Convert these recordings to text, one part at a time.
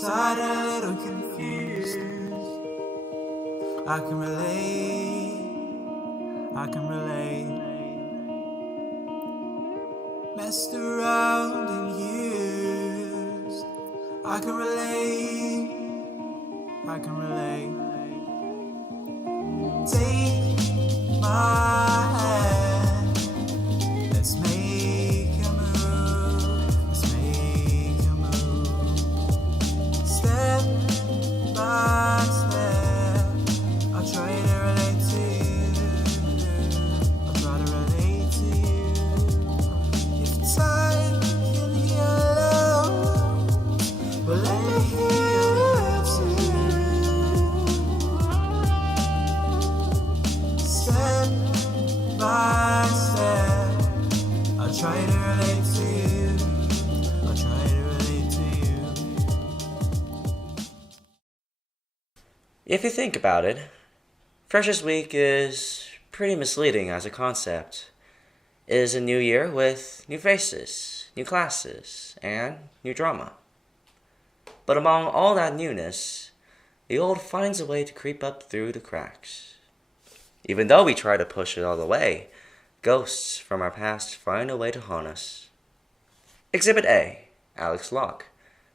tired and a little confused. I can relate. Messed around and used. I can relate. Take my hand. Let's make a move. Step by step, I'll try to relate to you. If time can heal love, well, let me heal it too. Step by step, I'll try to relate to you. If you think about it, Freshers Week is pretty misleading as a concept. It is a new year with new faces, new classes, and new drama. But among all that newness, the old finds a way to creep up through the cracks. Even though we try to push it all away, ghosts from our past find a way to haunt us. Exhibit A, Alex Locke,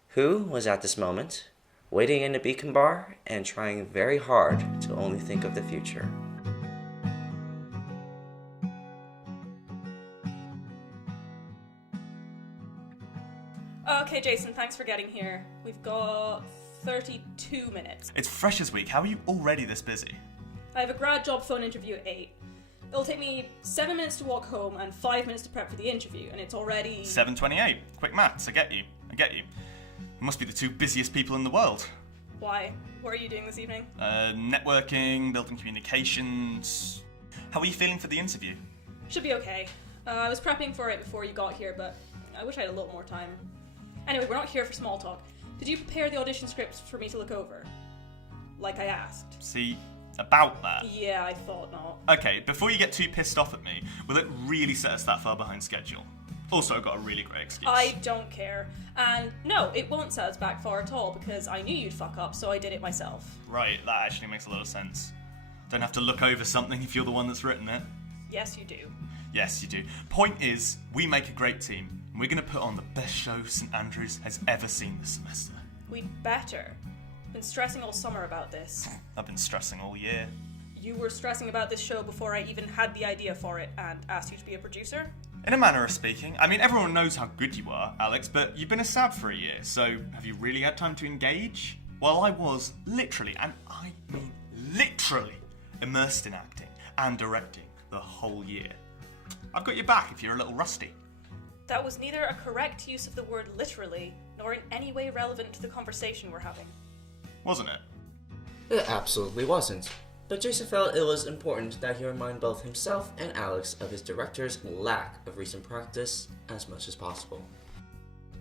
who was at this moment waiting in a beacon bar and trying very hard to only think of the future. Okay, Jason, thanks for getting here. We've got 32 minutes. It's Freshers Week. How are you already this busy? I have a grad job phone interview at 8. It'll take me 7 minutes to walk home and 5 minutes to prep for the interview, and it's already... 7:28. Quick maths, I get you. You must be the two busiest people in the world. Why? What are you doing this evening? Networking, building communications. How are you feeling for the interview? Should be okay. I was prepping for it before you got here, but I wish I had a little more time. Anyway, we're not here for small talk. Did you prepare the audition scripts for me to look over? Like I asked. See, about that. Yeah, I thought not. Okay, before you get too pissed off at me, will it really set us that far behind schedule? Also, I've got a really great excuse. I don't care. And no, it won't set us back far at all, because I knew you'd fuck up, so I did it myself. Right, that actually makes a lot of sense. Don't have to look over something if you're the one that's written it. Yes, you do. Yes, you do. Point is, we make a great team. And we're going to put on the best show St Andrews has ever seen this semester. We'd better. Been stressing all summer about this. I've been stressing all year. You were stressing about this show before I even had the idea for it and asked you to be a producer? In a manner of speaking. I mean, everyone knows how good you are, Alex, but you've been a sab for a year, so have you really had time to engage? Well, I was literally, and I mean literally, immersed in acting and directing the whole year. I've got your back if you're a little rusty. That was neither a correct use of the word literally, nor in any way relevant to the conversation we're having. Wasn't it? It absolutely wasn't. But Jason felt it was important that he remind both himself and Alex of his director's lack of recent practice as much as possible.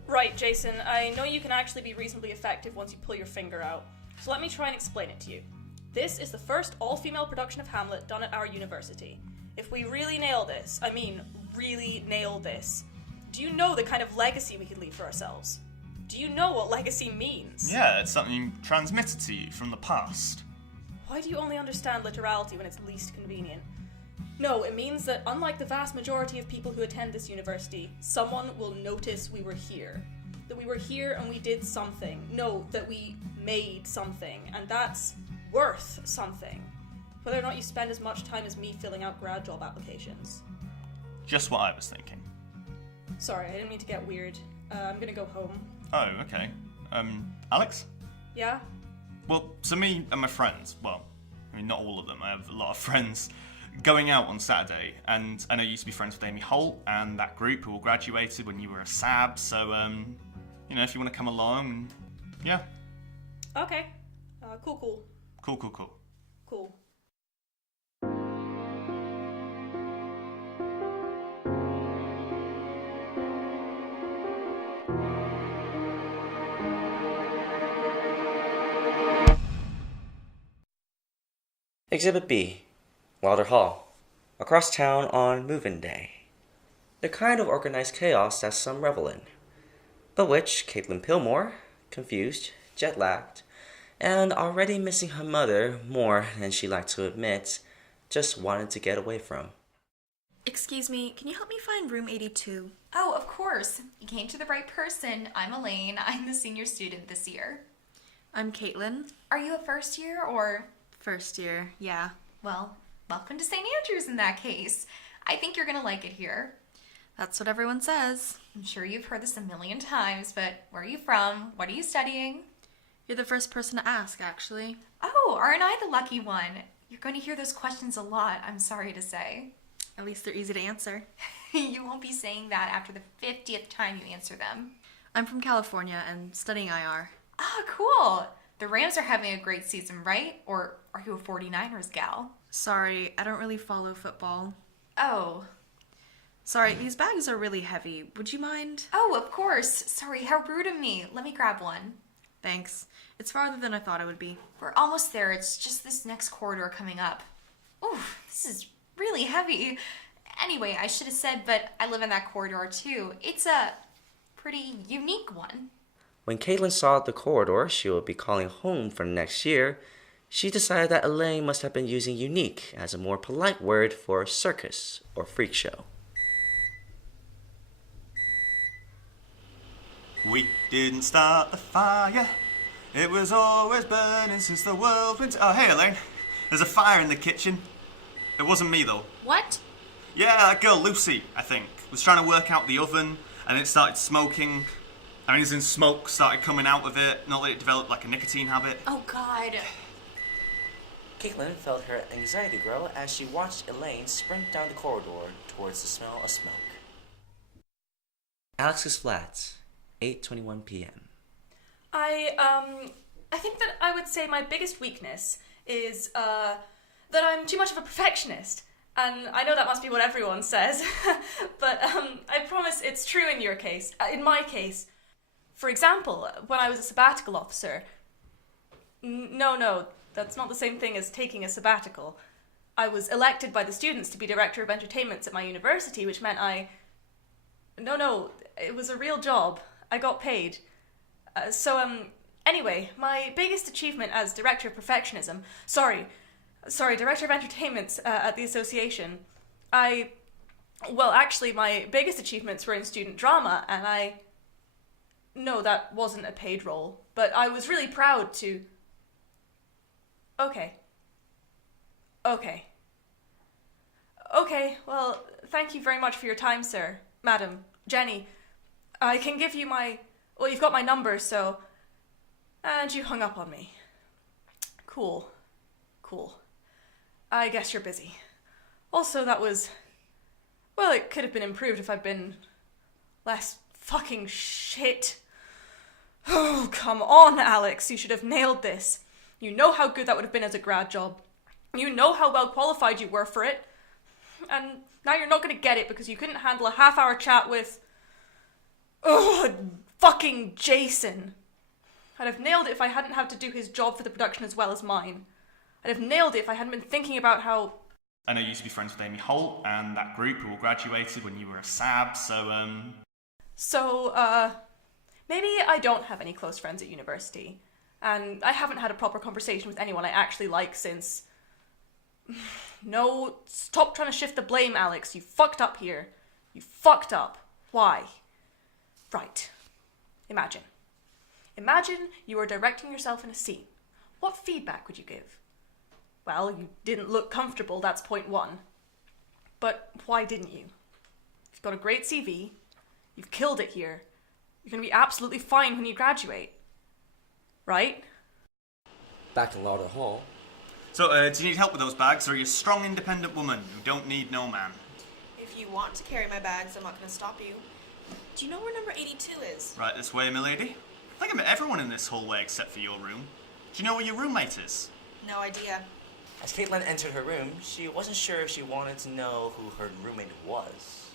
Right, Jason, I know you can actually be reasonably effective once you pull your finger out, so let me try and explain it to you. This is the first all-female production of Hamlet done at our university. If we really nail this, I mean really nail this, do you know the kind of legacy we could leave for ourselves? Do you know what legacy means? Yeah, it's something transmitted to you from the past. Why do you only understand literality when it's least convenient? No, it means that unlike the vast majority of people who attend this university, someone will notice we were here. That we were here and we did something. No, that we made something. And that's worth something. Whether or not you spend as much time as me filling out grad job applications. Just what I was thinking. Sorry, I didn't mean to get weird. I'm gonna go home. Oh, okay. Alex? Yeah? Well, so me and my friends, well, I mean, not all of them, I have a lot of friends, going out on Saturday, and I know you used to be friends with Amy Holt and that group who all graduated when you were a SAB, so, if you want to come along, yeah. Okay. Cool. Cool. Exhibit B, Wilder Hall, across town on move-in day. The kind of organized chaos that some revel in, but which Caitlin Pilmour, confused, jet-lagged, and already missing her mother more than she liked to admit, just wanted to get away from. Excuse me, can you help me find room 82? Oh, of course. You came to the right person. I'm Elaine. I'm the senior student this year. I'm Caitlin. Are you a first year or? First year, yeah. Well, welcome to St. Andrews in that case. I think you're gonna like it here. That's what everyone says. I'm sure you've heard this a million times, but where are you from? What are you studying? You're the first person to ask, actually. Oh, aren't I the lucky one? You're going to hear those questions a lot, I'm sorry to say. At least they're easy to answer. You won't be saying that after the 50th time you answer them. I'm from California and studying IR. Ah, cool. The Rams are having a great season, right? Or are you a 49ers gal? Sorry, I don't really follow football. Oh. Sorry, these bags are really heavy. Would you mind? Oh, of course. Sorry, how rude of me. Let me grab one. Thanks. It's farther than I thought it would be. We're almost there. It's just this next corridor coming up. Ooh, this is really heavy. Anyway, I should have said, but I live in that corridor too. It's a pretty unique one. When Caitlin saw the corridor she would be calling home for next year, she decided that Elaine must have been using unique as a more polite word for circus or freak show. We didn't start the fire. It was always burning since the world went... Oh, hey, Elaine. There's a fire in the kitchen. It wasn't me, though. What? Yeah, that girl, Lucy, I think, was trying to work out the oven, and it started smoking. I mean, as in smoke started coming out of it, not that it developed like a nicotine habit. Oh, God. Caitlin felt her anxiety grow as she watched Elaine sprint down the corridor towards the smell of smoke. Alex's flat, 8:21 p.m. I think that I would say my biggest weakness is, that I'm too much of a perfectionist. And I know that must be what everyone says, but I promise it's true in your case. In my case, for example, when I was a sabbatical officer... No, that's not the same thing as taking a sabbatical. I was elected by the students to be director of entertainments at my university, which meant No, it was a real job. I got paid. Anyway, my biggest achievement as director of perfectionism... Director of entertainments at the association. Actually, my biggest achievements were in student drama, and No, that wasn't a paid role, but I was really proud to... Okay, well, thank you very much for your time, sir. Madam, Jenny, I can give you my... Well, you've got my number, so... And you hung up on me. Cool. I guess you're busy. Also, that was... Well, it could have been improved if I'd been... less fucking shit. Oh, come on, Alex. You should have nailed this. You know how good that would have been as a grad job. You know how well qualified you were for it. And now you're not going to get it because you couldn't handle a half-hour chat with... fucking Jason. I'd have nailed it if I hadn't had to do his job for the production as well as mine. I'd have nailed it if I hadn't been thinking about how... I know you used to be friends with Amy Holt and that group who all graduated when you were a sab, maybe I don't have any close friends at university. And I haven't had a proper conversation with anyone I actually like since... No, stop trying to shift the blame, Alex. You fucked up here. You fucked up. Why? Right. Imagine you were directing yourself in a scene. What feedback would you give? Well, you didn't look comfortable, that's point one. But why didn't you? You've got a great CV. You've killed it here. You're going to be absolutely fine when you graduate. Right? Back in Lauder Hall. So, do you need help with those bags, or are you a strong, independent woman who don't need no man? If you want to carry my bags, I'm not going to stop you. Do you know where number 82 is? Right this way, milady. I think I met everyone in this hallway except for your room. Do you know where your roommate is? No idea. As Caitlin entered her room, she wasn't sure if she wanted to know who her roommate was.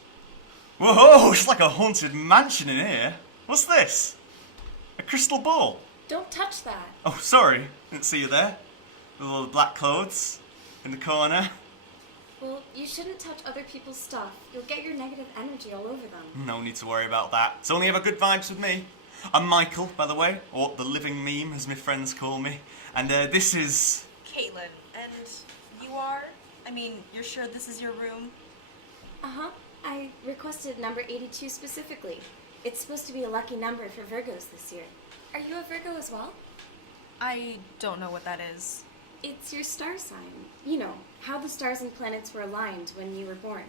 Whoa, it's like a haunted mansion in here. What's this? A crystal ball? Don't touch that. Oh, sorry. Didn't see you there. With all the black clothes in the corner. Well, you shouldn't touch other people's stuff. You'll get your negative energy all over them. No need to worry about that. It's only ever good vibes with me. I'm Michael, by the way, or the living meme, as my friends call me. And this is... Caitlin, and you are? I mean, you're sure this is your room? Uh-huh. I requested number 82 specifically. It's supposed to be a lucky number for Virgos this year. Are you a Virgo as well? I don't know what that is. It's your star sign. You know, how the stars and planets were aligned when you were born.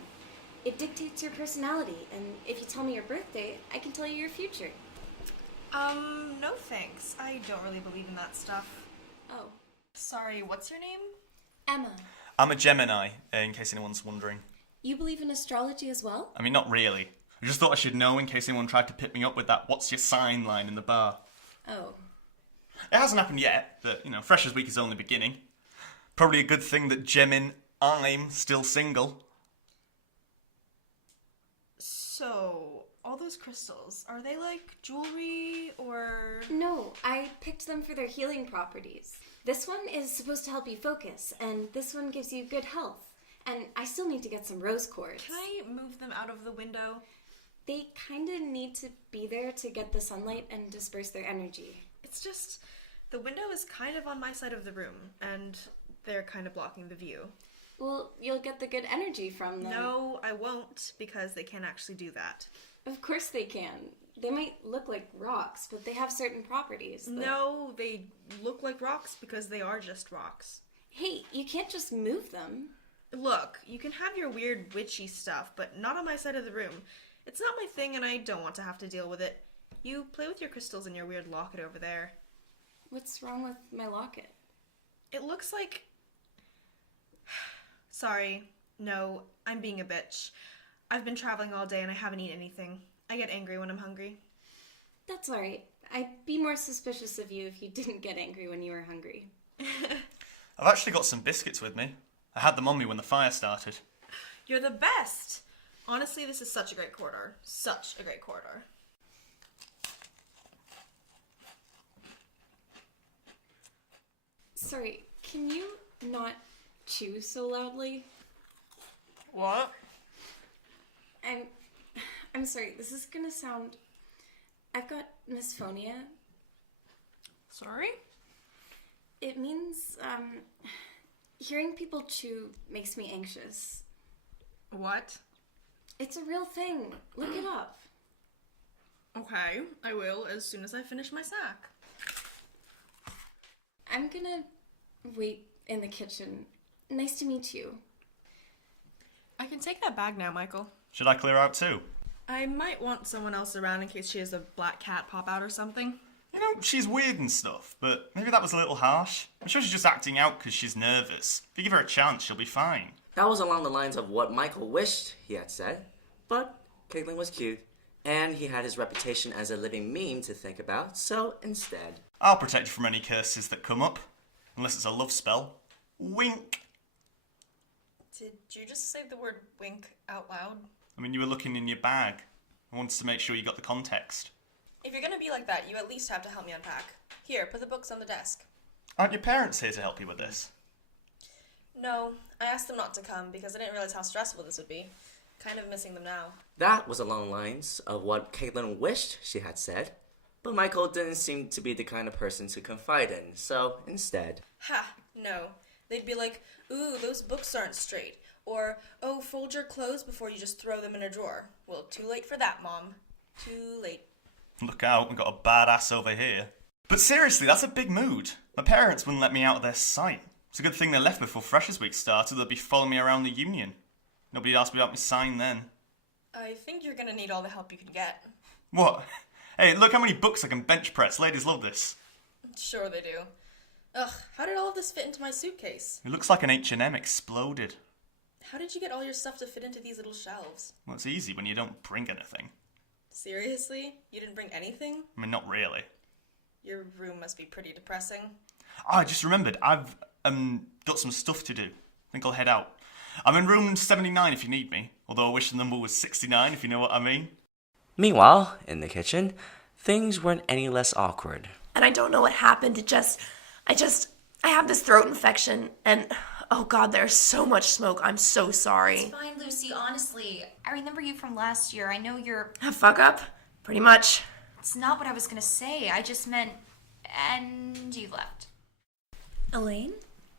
It dictates your personality, and if you tell me your birthday, I can tell you your future. No thanks. I don't really believe in that stuff. Oh. Sorry, what's your name? Emma, I'm a Gemini, in case anyone's wondering. you believe in astrology as well? I mean, not really. I just thought I should know in case anyone tried to pick me up with that "what's your sign" line in the bar. Oh. It hasn't happened yet, but, Freshers' Week is only beginning. Probably a good thing that I'm still single. So, all those crystals, are they like jewelry or... No, I picked them for their healing properties. This one is supposed to help you focus, and this one gives you good health. And I still need to get some rose quartz. Can I move them out of the window? They kind of need to be there to get the sunlight and disperse their energy. It's just, the window is kind of on my side of the room, and they're kind of blocking the view. Well, you'll get the good energy from them. No, I won't, because they can't actually do that. Of course they can. They might look like rocks, but they have certain properties. No, they look like rocks because they are just rocks. Hey, you can't just move them. Look, you can have your weird witchy stuff, but not on my side of the room. It's not my thing and I don't want to have to deal with it. You play with your crystals and your weird locket over there. What's wrong with my locket? It looks like... Sorry. No, I'm being a bitch. I've been traveling all day and I haven't eaten anything. I get angry when I'm hungry. That's alright. I'd be more suspicious of you if you didn't get angry when you were hungry. I've actually got some biscuits with me. I had them on me when the fire started. You're the best! Honestly, this is such a great corridor. Such a great corridor. Sorry, can you not chew so loudly? What? I'm sorry, this is gonna sound... I've got misphonia. Sorry? It means, hearing people chew makes me anxious. What? It's a real thing. Look it up. Okay, I will as soon as I finish my snack. I'm gonna wait in the kitchen. Nice to meet you. I can take that bag now, Michael. Should I clear out too? I might want someone else around in case she has a black cat pop out or something. She's weird and stuff, but maybe that was a little harsh. I'm sure she's just acting out because she's nervous. If you give her a chance, she'll be fine. That was along the lines of what Michael wished he had said. But Caitlin was cute, and he had his reputation as a living meme to think about, so instead... I'll protect you from any curses that come up. Unless it's a love spell. Wink! Did you just say the word wink out loud? I mean, you were looking in your bag. I wanted to make sure you got the context. If you're gonna be like that, you at least have to help me unpack. Here, put the books on the desk. Aren't your parents here to help you with this? No, I asked them not to come because I didn't realize how stressful this would be. Kind of missing them now. That was along the lines of what Caitlin wished she had said, but Michael didn't seem to be the kind of person to confide in, so instead... Ha, no. They'd be like, ooh, those books aren't straight. Or, oh, fold your clothes before you just throw them in a drawer. Well, too late for that, Mom. Too late. Look out, we've got a badass over here. But seriously, that's a big mood. My parents wouldn't let me out of their sight. It's a good thing they left before Freshers' Week started. They'd be following me around the Union. Nobody'd ask me about my sign then. I think you're gonna need all the help you can get. What? Hey, look how many books I can bench press. Ladies love this. Sure they do. Ugh, how did all of this fit into my suitcase? It looks like an H&M exploded. How did you get all your stuff to fit into these little shelves? Well, it's easy when you don't bring anything. Seriously? You didn't bring anything? I mean, not really. Your room must be pretty depressing. Oh, I just remembered. I've got some stuff to do. I think I'll head out. I'm in room 79 if you need me. Although I wish the number was 69, if you know what I mean. Meanwhile, in the kitchen, things weren't any less awkward. And I don't know what happened. I have this throat infection and, oh God, there's so much smoke. I'm so sorry. It's fine, Lucy, honestly. I remember you from last year. I know you're... A fuck up? Pretty much. That's not what I was gonna say. I just meant... And you left. Elaine?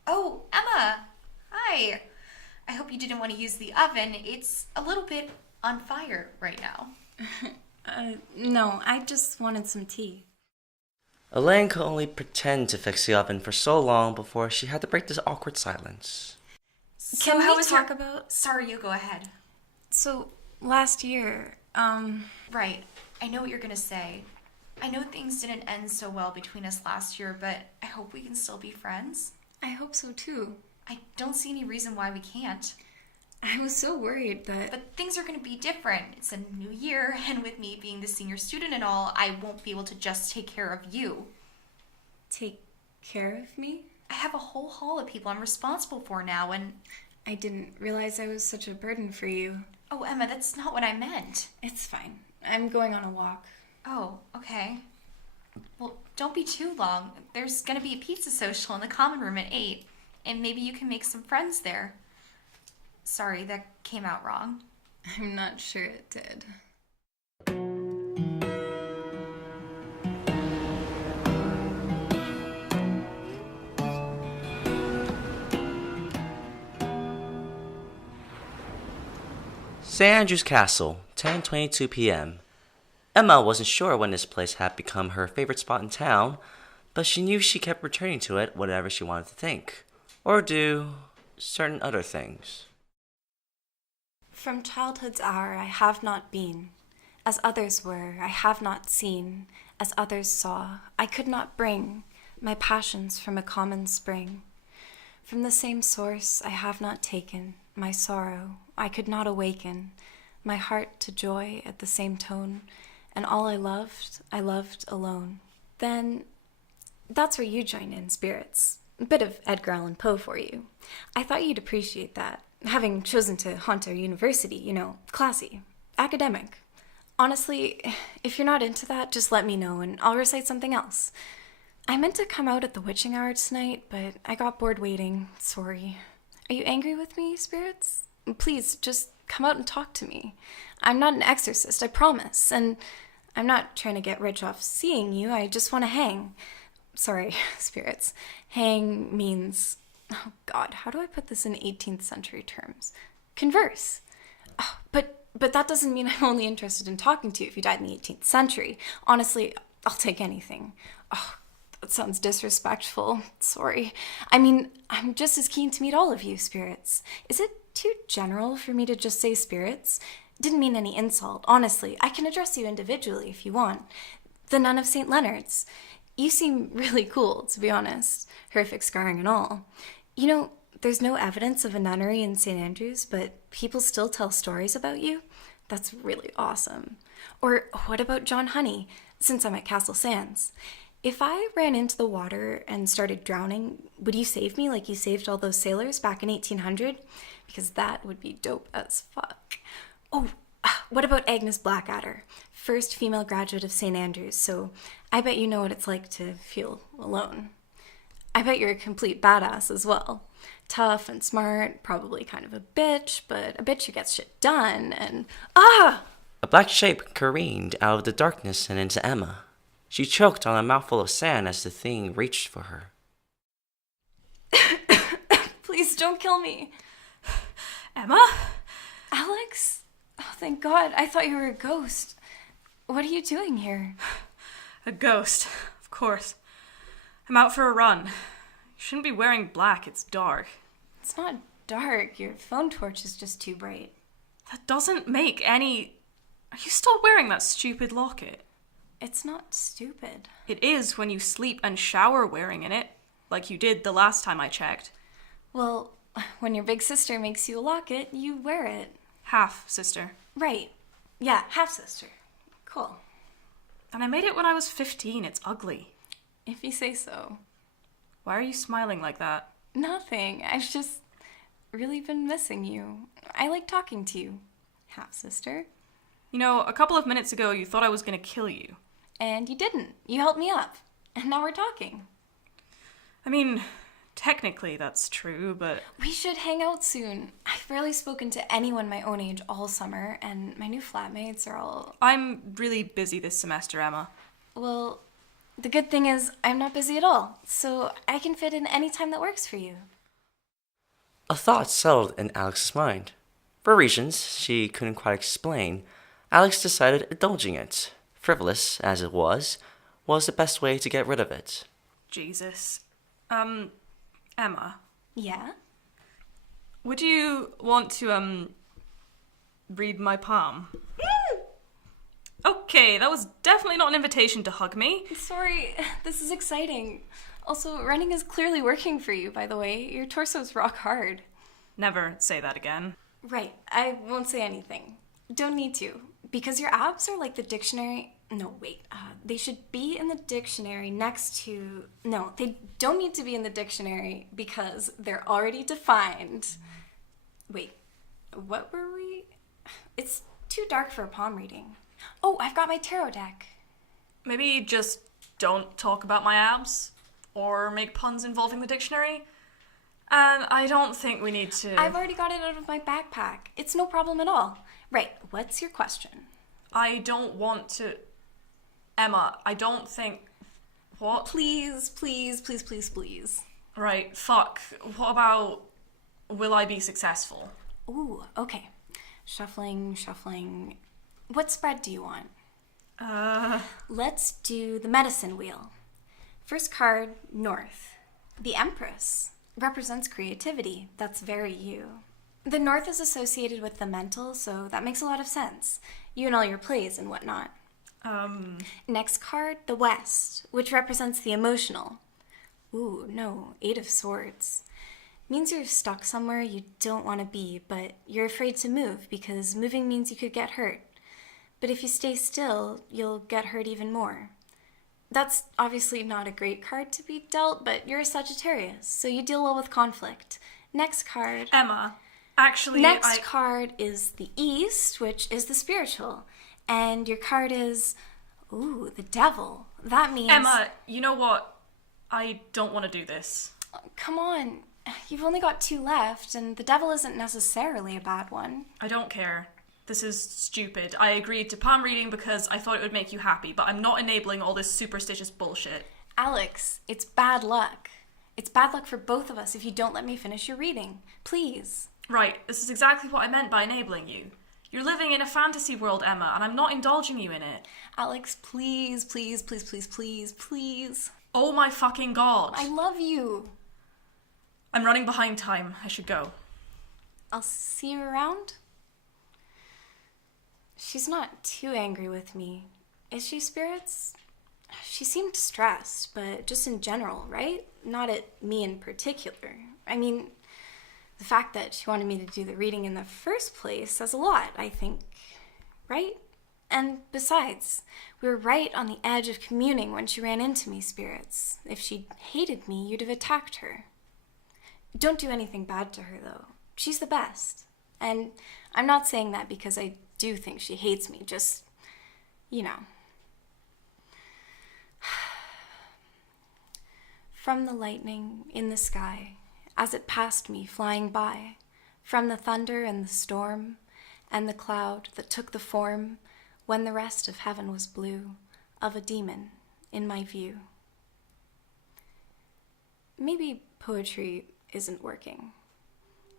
Oh, Emma! Hi! I hope you didn't want to use the oven. It's a little bit on fire right now. No, I just wanted some tea. Elaine could only pretend to fix the oven for so long before she had to break this awkward silence. Can how we was talk your... about... Sorry, you go ahead. So, last year, Right. I know what you're gonna say. I know things didn't end so well between us last year, but I hope we can still be friends. I hope so too. I don't see any reason why we can't. I was so worried that... But things are gonna be different. It's a new year, and with me being the senior student and all, I won't be able to just take care of you. Take care of me? I have a whole hall of people I'm responsible for now, and... I didn't realize I was such a burden for you. Oh, Emma, that's not what I meant. It's fine. I'm going on a walk. Oh, okay. Well, don't be too long. There's gonna be a pizza social in the common room at 8, and maybe you can make some friends there. Sorry, that came out wrong. I'm not sure it did. St. Andrew's Castle, 10:22 p.m. Emma wasn't sure when this place had become her favorite spot in town, but she knew she kept returning to it whenever she wanted to think, or do certain other things. From childhood's hour I have not been, as others were, I have not seen, as others saw, I could not bring my passions from a common spring. From the same source I have not taken my sorrow, I could not awaken my heart to joy at the same tone, and all I loved alone. Then that's where you join in, spirits. A bit of Edgar Allan Poe for you. I thought you'd appreciate that, having chosen to haunt our university, you know, classy, academic. Honestly, if you're not into that, just let me know and I'll recite something else. I meant to come out at the witching hour tonight, but I got bored waiting. Sorry. Are you angry with me, spirits? Please, just come out and talk to me. I'm not an exorcist, I promise, and I'm not trying to get rich off seeing you, I just want to hang. Sorry, spirits. Hang means... Oh God, how do I put this in 18th century terms? Converse. Oh, but that doesn't mean I'm only interested in talking to you if you died in the 18th century. Honestly, I'll take anything. Oh, that sounds disrespectful. Sorry. I mean, I'm just as keen to meet all of you, spirits. Is it too general for me to just say spirits? Didn't mean any insult. Honestly, I can address you individually if you want. The Nun of St. Leonard's. You seem really cool, to be honest. Horrific scarring and all. You know, there's no evidence of a nunnery in St. Andrews, but people still tell stories about you. That's really awesome. Or what about John Honey, since I'm at Castle Sands? If I ran into the water and started drowning, would you save me like you saved all those sailors back in 1800? Because that would be dope as fuck. Oh, what about Agnes Blackadder? First female graduate of St. Andrews, so I bet you know what it's like to feel alone. I bet you're a complete badass as well. Tough and smart, probably kind of a bitch, but a bitch who gets shit done, and... Ah! A black shape careened out of the darkness and into Emma. She choked on a mouthful of sand as the thing reached for her. Please don't kill me. Emma? Alex? Oh, thank God. I thought you were a ghost. What are you doing here? A ghost, of course. I'm out for a run. You shouldn't be wearing black, it's dark. It's not dark. Your phone torch is just too bright. That doesn't make any... Are you still wearing that stupid locket? It's not stupid. It is when you sleep and shower wearing it, like you did the last time I checked. Well, when your big sister makes you a locket, you wear it. Half sister. Right. Yeah, half sister. Cool. And I made it when I was 15. It's ugly. If you say so. Why are you smiling like that? Nothing. I've just really been missing you. I like talking to you. Half sister. You know, a couple of minutes ago you thought I was gonna kill you. And you didn't. You helped me up. And now we're talking. I mean, technically that's true, but... We should hang out soon. I've I've barely spoken to anyone my own age all summer, and my new flatmates are all... I'm really busy this semester, Emma. Well, the good thing is I'm not busy at all, so I can fit in any time that works for you. A thought settled in Alex's mind. For reasons she couldn't quite explain, Alex decided indulging it, frivolous as it was the best way to get rid of it. Jesus. Emma. Yeah? Would you want to, read my palm? Okay, that was definitely not an invitation to hug me. Sorry, this is exciting. Also, running is clearly working for you, by the way. Your torso's rock hard. Never say that again. Right, I won't say anything. Don't need to. Because your abs are like the dictionary... No, wait. They should be in the dictionary next to... No, they don't need to be in the dictionary because they're already defined. Wait, what were we... It's too dark for a palm reading. Oh, I've got my tarot deck. Maybe just don't talk about my abs or make puns involving the dictionary. And I don't think we need to... I've already got it out of my backpack. It's no problem at all. Right, what's your question? I don't want to... Emma, I don't think... What? Please, please, please, please, please. Right, fuck. What about... Will I be successful? Ooh, okay. Shuffling. What spread do you want? Let's do the medicine wheel. First card, North. The Empress represents creativity. That's very you. The North is associated with the mental, so that makes a lot of sense. You and all your plays and whatnot. Next card, the West, which represents the emotional. Ooh, no, Eight of Swords. Means you're stuck somewhere you don't want to be, but you're afraid to move because moving means you could get hurt. But if you stay still, you'll get hurt even more. That's obviously not a great card to be dealt, but you're a Sagittarius, so you deal well with conflict. Next card... Emma, actually, Next card is the East, which is the spiritual. And your card is... Ooh, the Devil. That means... Emma, you know what? I don't want to do this. Come on. You've only got 2 left, and the Devil isn't necessarily a bad one. I don't care. This is stupid. I agreed to palm reading because I thought it would make you happy, but I'm not enabling all this superstitious bullshit. Alex, it's bad luck. It's bad luck for both of us if you don't let me finish your reading. Please. Right, this is exactly what I meant by enabling you. You're living in a fantasy world, Emma, and I'm not indulging you in it. Alex, please, please, please, please, please, please. Oh my fucking god. I love you. I'm running behind time. I should go. I'll see you around. She's not too angry with me. Is she, Spirits? She seemed stressed, but just in general, right? Not at me in particular. I mean, the fact that she wanted me to do the reading in the first place says a lot, I think. Right? And besides, we were right on the edge of communing when she ran into me, Spirits. If she'd hated me, you'd have attacked her. Don't do anything bad to her, though. She's the best. And I'm not saying that because I do think she hates me, just, you know. From the lightning in the sky, as it passed me flying by, from the thunder and the storm, and the cloud that took the form, when the rest of heaven was blue, of a demon in my view. Maybe poetry isn't working.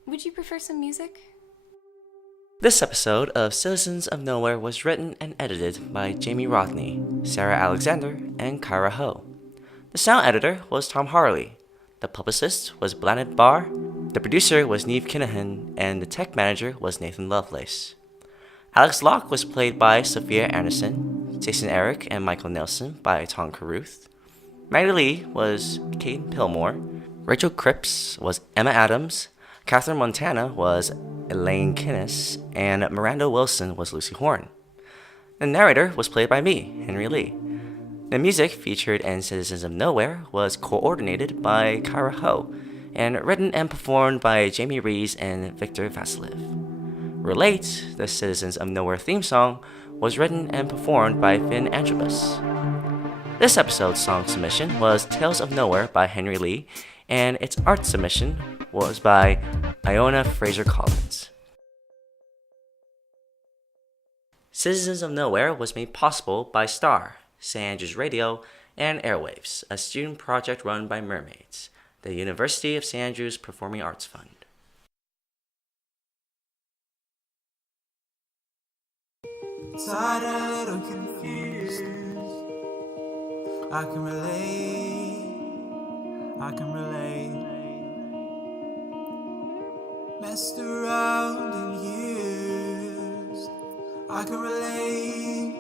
Would you prefer some music? This episode of Citizens of Nowhere was written and edited by Jamie Rodney, Sarah Alexander, and Kyra Ho. The sound editor was Tom Harley. The publicist was Blanaid Barr. The producer was Neve Kinahan, and the tech manager was Nathan Lovelace. Alex Locke was played by Sophia Anderson, Jason Eric and Michael Nelson by Tom Caruth. Maddie Lee was Kate Pilmour. Rachel Cripps was Emma Adams. Katherine Montana was Elaine Kinnis, and Miranda Wilson was Lucy Horn. The narrator was played by me, Henry Lee. The music featured in Citizens of Nowhere was coordinated by Kyra Ho, and written and performed by Jamie Rees and Victor Vasilyev. Relate, the Citizens of Nowhere theme song, was written and performed by Finn Antrobus. This episode's song submission was Tales of Nowhere by Henry Lee, and its art submission was by Iona Fraser-Colins. Citizens of Nowhere was made possible by STAR, St. Andrews Radio, and Airwaves, a student project run by Mermaids, the University of St. Andrews Performing Arts Fund. Tired and a little confused. I can relate. Messed around and used. I can relate.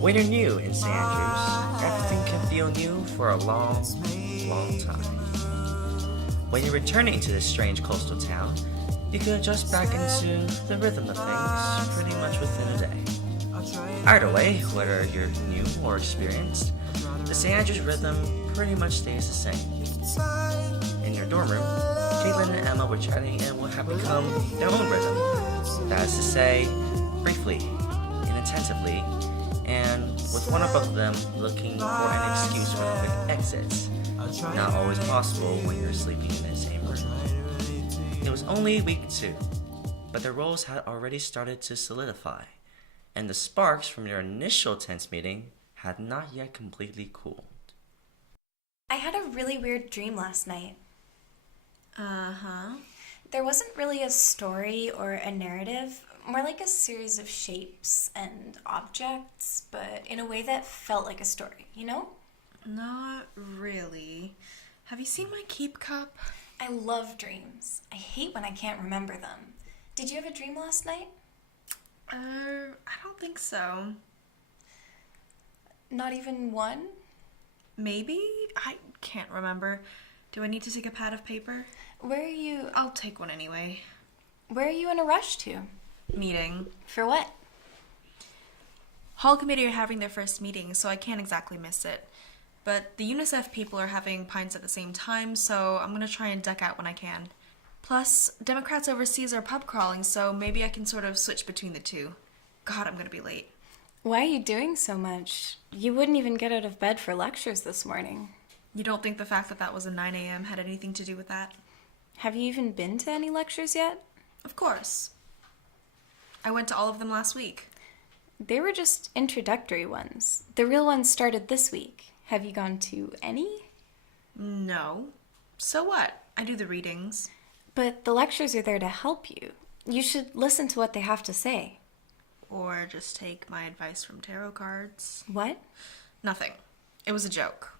When you're new in St. Andrews, everything can feel new for a long, long time. When you're returning to this strange coastal town, you can adjust back into the rhythm of things pretty much within a day. Either way, whether you're new or experienced, the St. Andrews rhythm pretty much stays the same. In your dorm room, Caitlin and Emma were chatting and what had become their own rhythm. That is to say, briefly, inattentively, and with one of them looking for an excuse for a quick exit. Not always possible when you're sleeping in the same room. It was only week 2, but their roles had already started to solidify, and the sparks from their initial tense meeting had not yet completely cooled. I had a really weird dream last night. Uh-huh. There wasn't really a story or a narrative, more like a series of shapes and objects, but in a way that felt like a story, you know? Not really. Have you seen my keep cup? I love dreams. I hate when I can't remember them. Did you have a dream last night? I don't think so. Not even one? Maybe? I can't remember. Do I need to take a pad of paper? Where are you? I'll take one anyway. Where are you in a rush to? Meeting. For what? Hall committee are having their first meeting, so I can't exactly miss it. But the UNICEF people are having pints at the same time, so I'm gonna try and duck out when I can. Plus, Democrats overseas are pub crawling, so maybe I can sort of switch between the two. God, I'm gonna be late. Why are you doing so much? You wouldn't even get out of bed for lectures this morning. You don't think the fact that that was a 9 a.m. had anything to do with that? Have you even been to any lectures yet? Of course. I went to all of them last week. They were just introductory ones. The real ones started this week. Have you gone to any? No. So what? I do the readings. But the lectures are there to help you. You should listen to what they have to say. Or just take my advice from tarot cards. What? Nothing. It was a joke.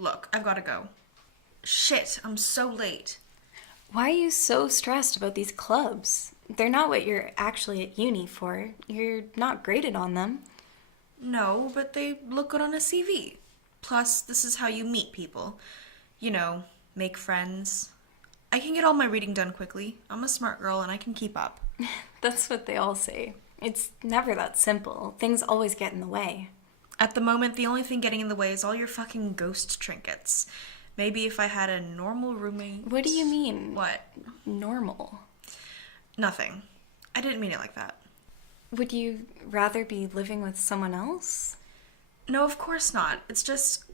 Look, I've gotta go. Shit, I'm so late. Why are you so stressed about these clubs? They're not what you're actually at uni for. You're not graded on them. No, but they look good on a CV. Plus, this is how you meet people. You know, make friends. I can get all my reading done quickly. I'm a smart girl and I can keep up. That's what they all say. It's never that simple. Things always get in the way. At the moment, the only thing getting in the way is all your fucking ghost trinkets. Maybe if I had a normal roommate... What do you mean? What? Normal. Nothing. I didn't mean it like that. Would you rather be living with someone else? No, of course not. It's just...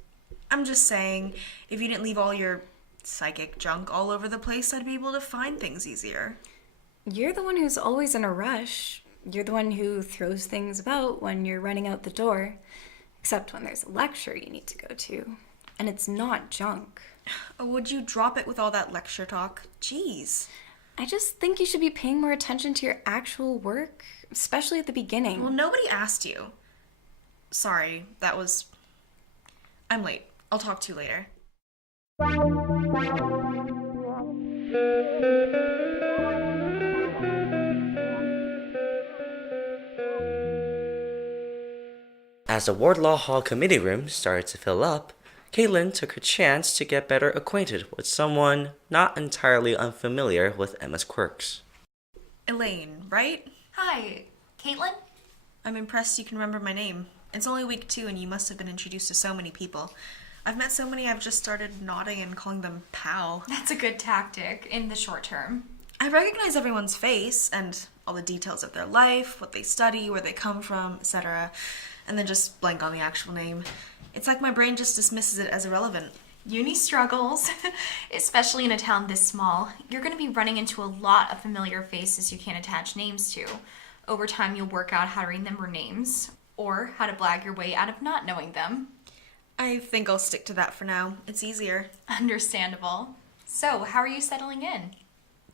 I'm just saying, if you didn't leave all your psychic junk all over the place, I'd be able to find things easier. You're the one who's always in a rush. You're the one who throws things about when you're running out the door. Except when there's a lecture you need to go to. And it's not junk. Would you drop it with all that lecture talk? Jeez. I just think you should be paying more attention to your actual work, especially at the beginning. Well, nobody asked you. Sorry, that was... I'm late. I'll talk to you later. As the Wardlaw Hall committee room started to fill up, Caitlin took her chance to get better acquainted with someone not entirely unfamiliar with Emma's quirks. Elaine, right? Hi, Caitlin? I'm impressed you can remember my name. It's only week 2 and you must have been introduced to so many people. I've met so many I've just started nodding and calling them pal. That's a good tactic in the short term. I recognize everyone's face and all the details of their life, what they study, where they come from, etc. And then just blank on the actual name. It's like my brain just dismisses it as irrelevant. Uni struggles, especially in a town this small. You're going to be running into a lot of familiar faces you can't attach names to. Over time, you'll work out how to remember names, or how to blag your way out of not knowing them. I think I'll stick to that for now. It's easier. Understandable. So, how are you settling in?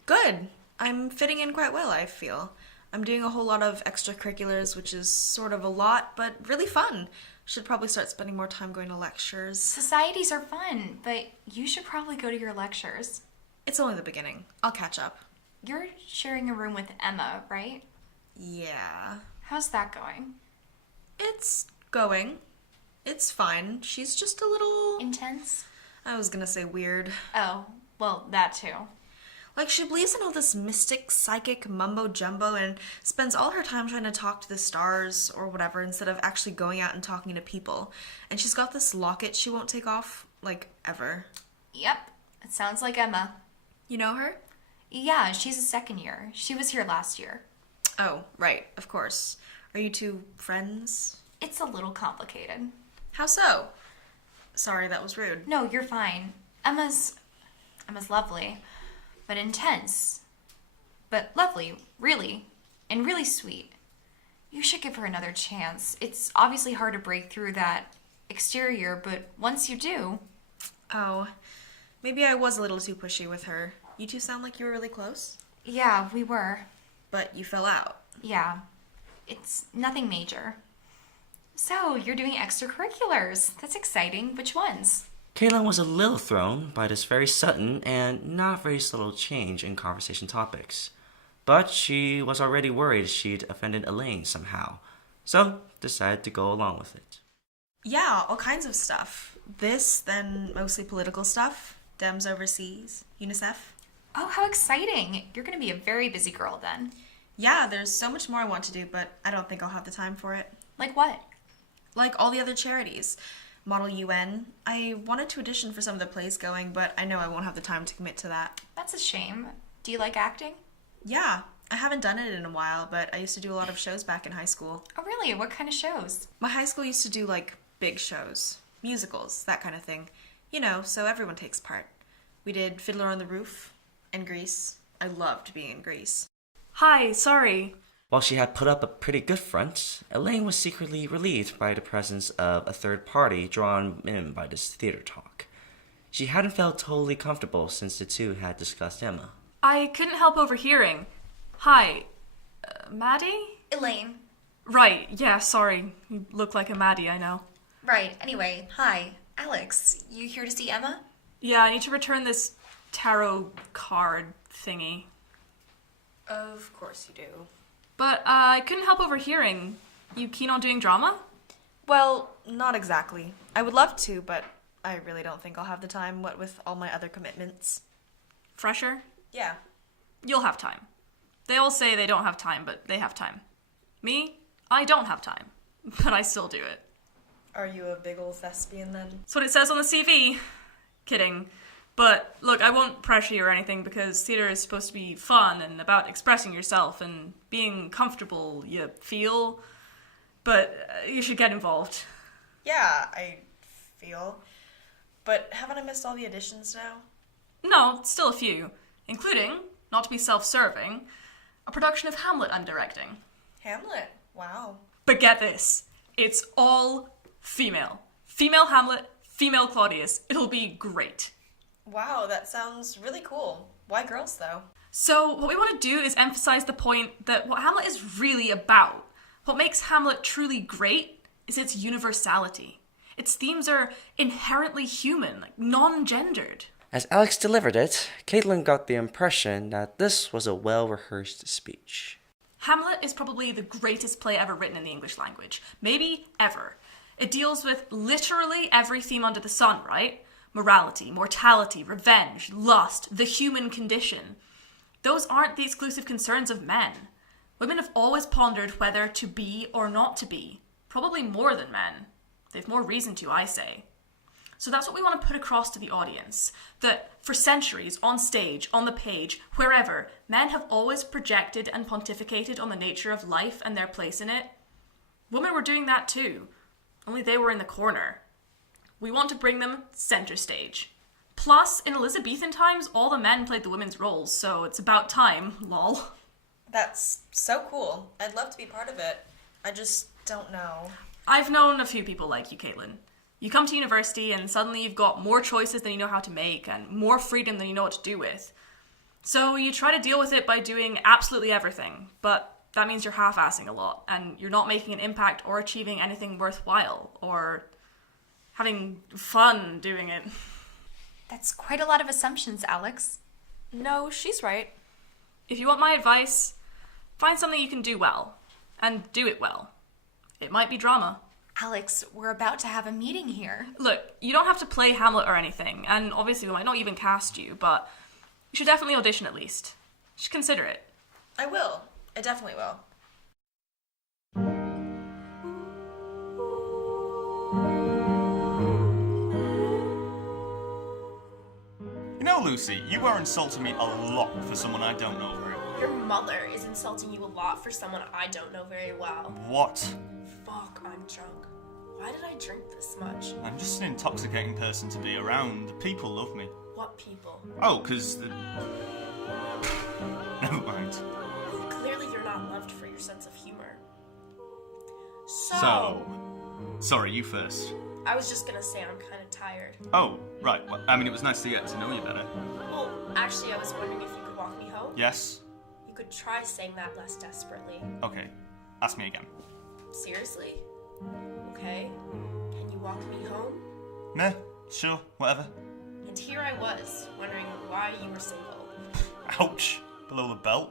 Good. I'm fitting in quite well, I feel. I'm doing a whole lot of extracurriculars, which is sort of a lot, but really fun. Should probably start spending more time going to lectures. Societies are fun, but you should probably go to your lectures. It's only the beginning. I'll catch up. You're sharing a room with Emma, right? Yeah. How's that going? It's going. It's fine. She's just a little... Intense? I was gonna say weird. Oh, well, that too. Like, she believes in all this mystic, psychic mumbo-jumbo and spends all her time trying to talk to the stars or whatever instead of actually going out and talking to people. And she's got this locket she won't take off, like, ever. Yep, it sounds like Emma. You know her? Yeah, she's a second year. She was here last year. Oh, right, of course. Are you two friends? It's a little complicated. How so? Sorry, that was rude. No, you're fine. Emma's lovely. But intense. But lovely, really. And really sweet. You should give her another chance. It's obviously hard to break through that exterior, but once you do... Oh, maybe I was a little too pushy with her. You two sound like you were really close. Yeah, we were. But you fell out. Yeah. It's nothing major. So, you're doing extracurriculars. That's exciting. Which ones? Caitlin was a little thrown by this very sudden and not very subtle change in conversation topics. But she was already worried she'd offended Elaine somehow, so decided to go along with it. Yeah, all kinds of stuff. This, then mostly political stuff. Dems overseas, UNICEF. Oh, how exciting. You're going to be a very busy girl then. Yeah, there's so much more I want to do, but I don't think I'll have the time for it. Like what? Like all the other charities. Model UN. I wanted to audition for some of the plays going, but I know I won't have the time to commit to that. That's a shame. Do you like acting? Yeah, I haven't done it in a while, but I used to do a lot of shows back in high school. Oh, really? What kind of shows? My high school used to do, like, big shows. Musicals, that kind of thing. You know, so everyone takes part. We did Fiddler on the Roof and Grease. I loved being in Grease. Hi, sorry. While she had put up a pretty good front, Elaine was secretly relieved by the presence of a third party drawn in by this theater talk. She hadn't felt totally comfortable since the two had discussed Emma. I couldn't help overhearing. Hi, Maddie? Elaine. Right, yeah, sorry. You look like a Maddie, I know. Right, anyway, hi. Alex, you here to see Emma? Yeah, I need to return this tarot card thingy. Of course you do. But I couldn't help overhearing. You keen on doing drama? Well, not exactly. I would love to, but I really don't think I'll have the time, what with all my other commitments. Fresher? Yeah. You'll have time. They all say they don't have time, but they have time. Me? I don't have time. But I still do it. Are you a big old thespian then? That's what it says on the CV. Kidding. But look, I won't pressure you or anything because theater is supposed to be fun and about expressing yourself and being comfortable, you feel. But you should get involved. Yeah, I feel. But haven't I missed all the auditions now? No, still a few. Including, not to be self-serving, a production of Hamlet I'm directing. Hamlet? Wow. But get this. It's all female. Female Hamlet, female Claudius. It'll be great. Wow, that sounds really cool. Why girls, though? So, what we want to do is emphasize the point that what Hamlet is really about, what makes Hamlet truly great, is its universality. Its themes are inherently human, like non-gendered. As Alex delivered it, Caitlin got the impression that this was a well-rehearsed speech. Hamlet is probably the greatest play ever written in the English language. Maybe ever. It deals with literally every theme under the sun, right? Morality, mortality, revenge, lust, the human condition. Those aren't the exclusive concerns of men. Women have always pondered whether to be or not to be. Probably more than men. They've more reason to, I say. So that's what we want to put across to the audience. That for centuries, on stage, on the page, wherever, men have always projected and pontificated on the nature of life and their place in it. Women were doing that too. Only they were in the corner. We want to bring them center stage. Plus, in Elizabethan times, all the men played the women's roles, so it's about time, lol. That's so cool. I'd love to be part of it. I just don't know. I've known a few people like you, Caitlin. You come to university and suddenly you've got more choices than you know how to make and more freedom than you know what to do with. So you try to deal with it by doing absolutely everything, but that means you're half-assing a lot and you're not making an impact or achieving anything worthwhile or having fun doing it. That's quite a lot of assumptions, Alex. No, she's right. If you want my advice, find something you can do well and do it well. It might be drama. Alex, we're about to have a meeting here. Look, you don't have to play Hamlet or anything, and obviously we might not even cast you, but you should definitely audition at least. You should consider it. I will. I definitely will. You know, Lucy, you are insulting me a lot for someone I don't know very well. Your mother is insulting you a lot for someone I don't know very well. What? Fuck, I'm drunk. Why did I drink this much? I'm just an intoxicating person to be around. The people love me. What people? Oh, 'cause the... Never mind. Clearly you're not loved for your sense of humor. Sorry, you first. I was just gonna say I'm kind of tired. Oh, right. Well, I mean, it was nice to get to know you better. Well, actually, I was wondering if you could walk me home. Yes? You could try saying that less desperately. Okay. Ask me again. Seriously? Okay. Can you walk me home? Meh. Sure. Whatever. And here I was, wondering why you were single. Ouch. Below the belt.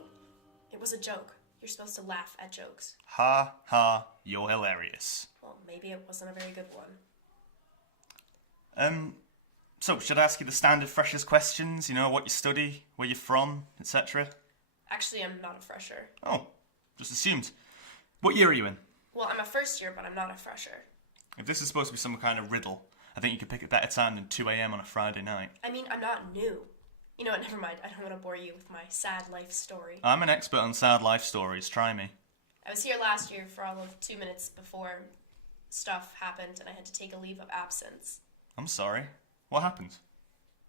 It was a joke. You're supposed to laugh at jokes. Ha ha. You're hilarious. Well, maybe it wasn't a very good one. So should I ask you the standard freshers questions? You know, what you study, where you're from, etc.? Actually, I'm not a fresher. Oh, just assumed. What year are you in? Well, I'm a first year, but I'm not a fresher. If this is supposed to be some kind of riddle, I think you could pick a better time than 2 a.m. on a Friday night. I mean, I'm not new. You know what, never mind. I don't want to bore you with my sad life story. I'm an expert on sad life stories. Try me. I was here last year for all of 2 minutes before stuff happened and I had to take a leave of absence. I'm sorry. What happened?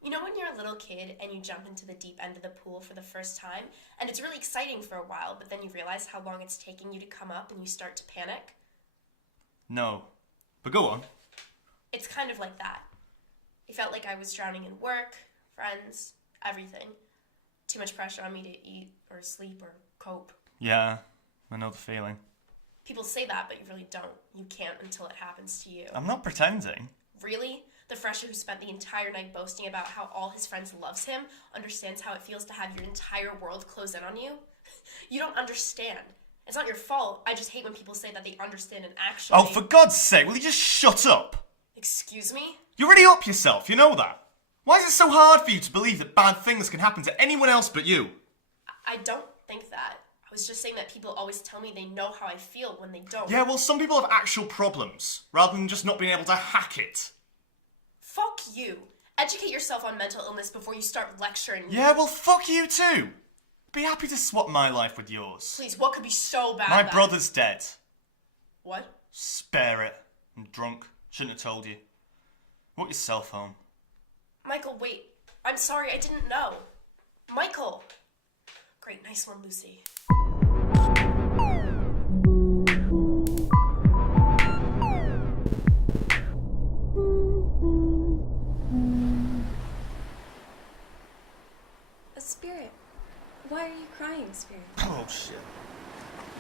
You know when you're a little kid and you jump into the deep end of the pool for the first time, and it's really exciting for a while, but then you realize how long it's taking you to come up and you start to panic? No. But go on. It's kind of like that. It felt like I was drowning in work, friends, everything. Too much pressure on me to eat or sleep or cope. Yeah, I know the feeling. People say that, but you really don't. You can't until it happens to you. I'm not pretending. Really? The fresher who spent the entire night boasting about how all his friends loves him understands how it feels to have your entire world close in on you? You don't understand. It's not your fault. I just hate when people say that they understand and actually... Oh, for God's sake, will you just shut up? Excuse me? You're already up yourself, you know that. Why is it so hard for you to believe that bad things can happen to anyone else but you? I don't think that. I was just saying that people always tell me they know how I feel when they don't. Yeah, well, some people have actual problems, rather than just not being able to hack it. Fuck you. Educate yourself on mental illness before you start lecturing me. Yeah, well, fuck you too. Be happy to swap my life with yours. Please, what could be so bad? My brother's dead. What? Spare it. I'm drunk. Shouldn't have told you. Walk yourself home. Michael, wait. I'm sorry, I didn't know. Michael! Great, nice one, Lucy. A spirit. Why are you crying, spirit? Oh, shit.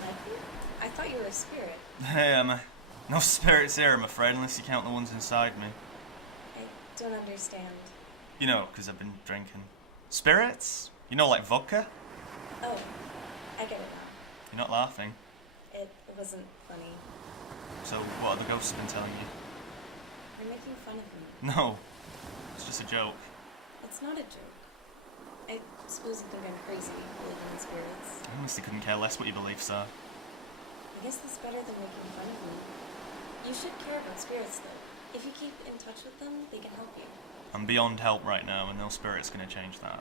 Matthew? I thought you were a spirit. Hey, Emma. No spirits here, I'm afraid, unless you count the ones inside me. I don't understand. You know, because I've been drinking. Spirits? You know, like vodka? Oh, I get it now. You're not laughing. It wasn't funny. So, what have the ghosts been telling you? You're making fun of me. No. It's just a joke. It's not a joke. I suppose you think I'm crazy, believing in spirits. I honestly couldn't care less what your beliefs are. I guess that's better than making fun of me. You should care about spirits, though. If you keep in touch with them, they can help you. I'm beyond help right now, and no spirit's gonna change that.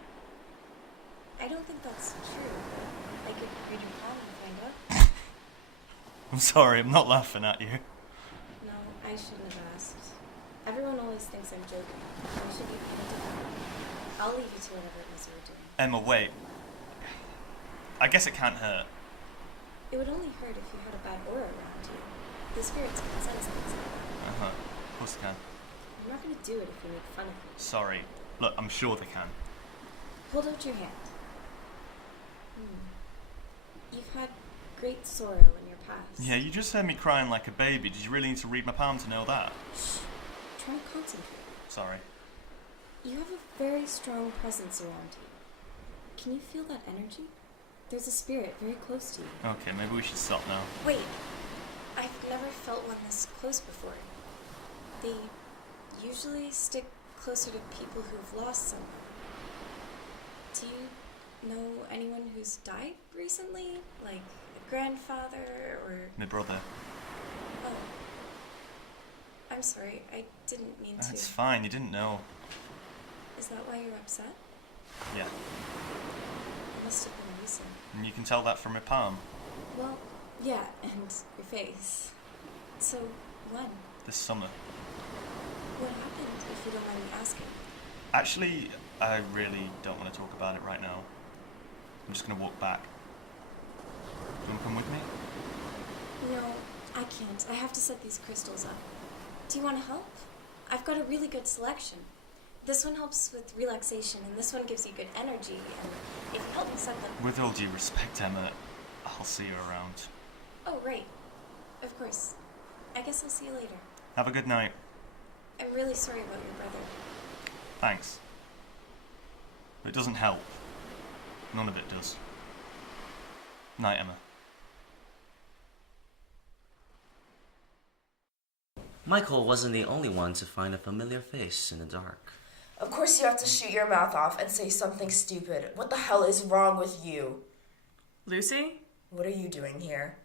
I don't think that's true, but I could read your palm and find out. I'm sorry, I'm not laughing at you. No, I shouldn't have asked. Everyone always thinks I'm joking. Why should you even do that? I'll leave you to whatever it is you were doing. Emma, wait. I guess it can't hurt. It would only hurt if you had a bad aura around you. The spirits can sense things like that. Uh-huh. Of course they can. I'm not going to do it if you make fun of me. Sorry. Look, I'm sure they can. Hold out your hand. You've had great sorrow in your past. Yeah, you just heard me crying like a baby. Did you really need to read my palm to know that? Shh. Try to concentrate. Sorry. You have a very strong presence around you. Can you feel that energy? There's a spirit very close to you. Okay, maybe we should stop now. Wait. I've never felt one this close before. They usually stick closer to people who've lost someone. Do you know anyone who's died recently? Like a grandfather or... My brother. Oh. I'm sorry, I didn't mean to. That's fine, you didn't know. Is that why you're upset? Yeah. It must have been recent. And you can tell that from my palm. Well, yeah, and your face. So, when? This summer. What happened, if you don't mind me asking? Actually, I really don't want to talk about it right now. I'm just going to walk back. Do you want to come with me? No, I can't. I have to set these crystals up. Do you want to help? I've got a really good selection. This one helps with relaxation, and this one gives you good energy, and if you help me set them... With all due respect, Emma, I'll see you around. Oh, right. Of course. I guess I'll see you later. Have a good night. I'm really sorry about your brother. Thanks. But it doesn't help. None of it does. Night, Emma. Michael wasn't the only one to find a familiar face in the dark. Of course you have to shoot your mouth off and say something stupid. What the hell is wrong with you? Lucy? What are you doing here?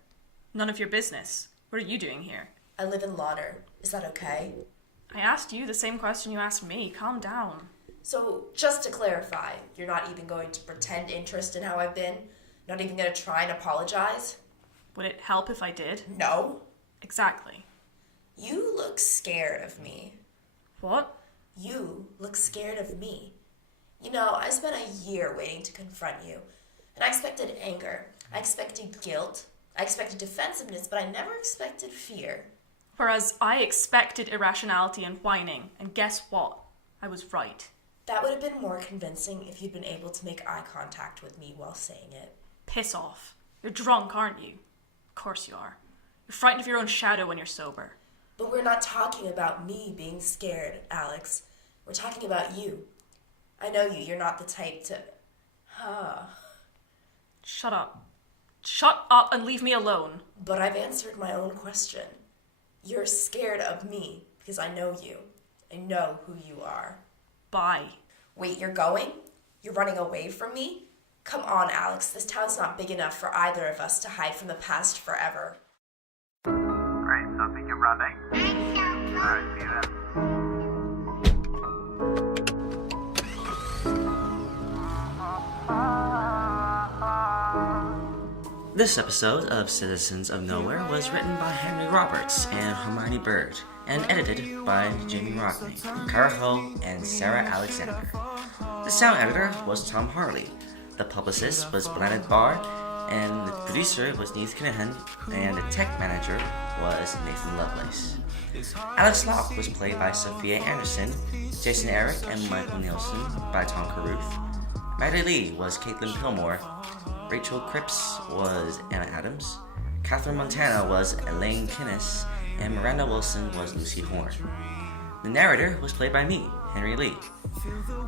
None of your business. What are you doing here? I live in Lauder. Is that okay? I asked you the same question you asked me. Calm down. So, just to clarify, you're not even going to pretend interest in how I've been? Not even going to try and apologize? Would it help if I did? No. Exactly. You look scared of me. What? You look scared of me. You know, I spent a year waiting to confront you, and I expected anger. I expected guilt. I expected defensiveness, but I never expected fear. Whereas I expected irrationality and whining, and guess what? I was right. That would have been more convincing if you'd been able to make eye contact with me while saying it. Piss off. You're drunk, aren't you? Of course you are. You're frightened of your own shadow when you're sober. But we're not talking about me being scared, Alex. We're talking about you. I know you. You're not the type to... Shut up. Shut up and leave me alone. But I've answered my own question. You're scared of me because I know you. I know who you are. Bye. Wait, you're going? You're running away from me? Come on, Alex. This town's not big enough for either of us to hide from the past forever. Great, so I think you're running. Alright, see you then. This episode of Citizens of Nowhere was written by Henry Roberts and Hermione Bird, and edited by Jamie Rodney, Kyra Ho, and Sarah Alexander. The sound editor was Tom Harley, the publicist was Blanaid Barr, and the producer was Neve Kinahan, and the tech manager was Nathan Lovelace. Alex Locke was played by Sophia Anderson, Jason Eric and Michael Nielsen by Tom Caruth. Maddie Lee was Caitlin Pilmour, Rachel Cripps was Anna Adams, Catherine Montana was Elaine Kinnis, and Miranda Wilson was Lucy Horn. The narrator was played by me, Henry Lee.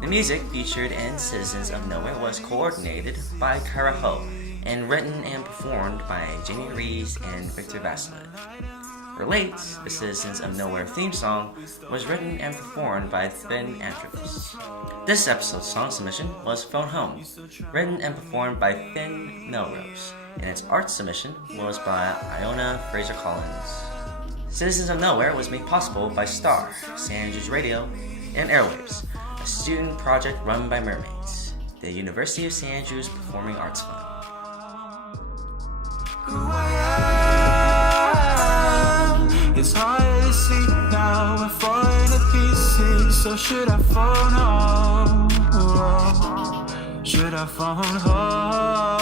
The music featured in Citizens of Nowhere was coordinated by Kyra Ho and written and performed by Jamie Rees and Victor Vasilyev. Relate, the Citizens of Nowhere theme song, was written and performed by Finn Antrobus. This episode's song submission was Phone Home, written and performed by Finn Melrose, and its art submission was by Iona Fraser-Colins. Citizens of Nowhere was made possible by STAR, San Andrews Radio, and Airwaves, a student project run by mermaids, the University of San Andrews Performing Arts Fund. It's hard to see now, we're falling apart. So should I phone home? Should I phone home?